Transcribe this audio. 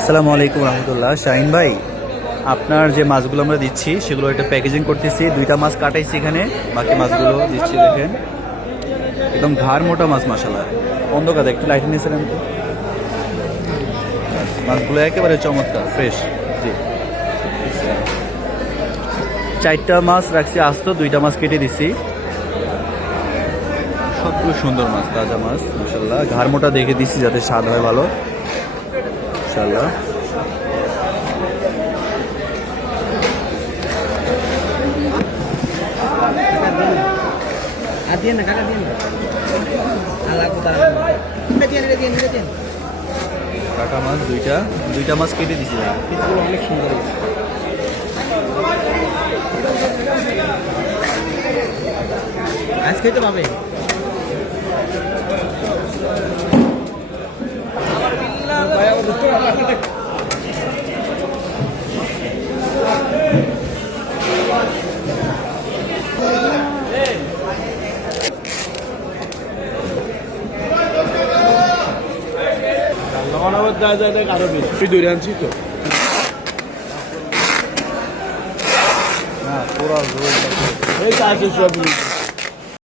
আসসালামু আলাইকুম রহমতুল্লাহ। শাহিন ভাই, আপনার যে মাছগুলো আমরা দিচ্ছি সেগুলো একটা প্যাকেজিং করতেছি। 2টা মাছ কাটাইছি এখানে, বাকি মাছগুলো দিচ্ছি। দেখেন একদম ঘাড় মোটা মাছ, মাশাআল্লাহ। অন্ধকারে একটু লাইট নিয়েছিলাম তো, মাছগুলো একেবারে চমৎকার, ফ্রেশ। জি, 4টা মাছ রাখছি আস্ত, 2টা মাছ কেটে দিছি। সবগুলো সুন্দর মাছ, তাজা মাছ মাশাআল্লাহ। ঘাড় মোটা দেখে দিচ্ছি যাতে স্বাদ হয় ভালো ইনশাআল্লাহ। কাটা মাছ 2টা মাছ কেটে দিছি ভাই, অনেক সুন্দর। আজ খেতে পাবে। আরো বেশি দৌড়ে আনছি তো। হ্যাঁ, পুরো এই তো আছে সব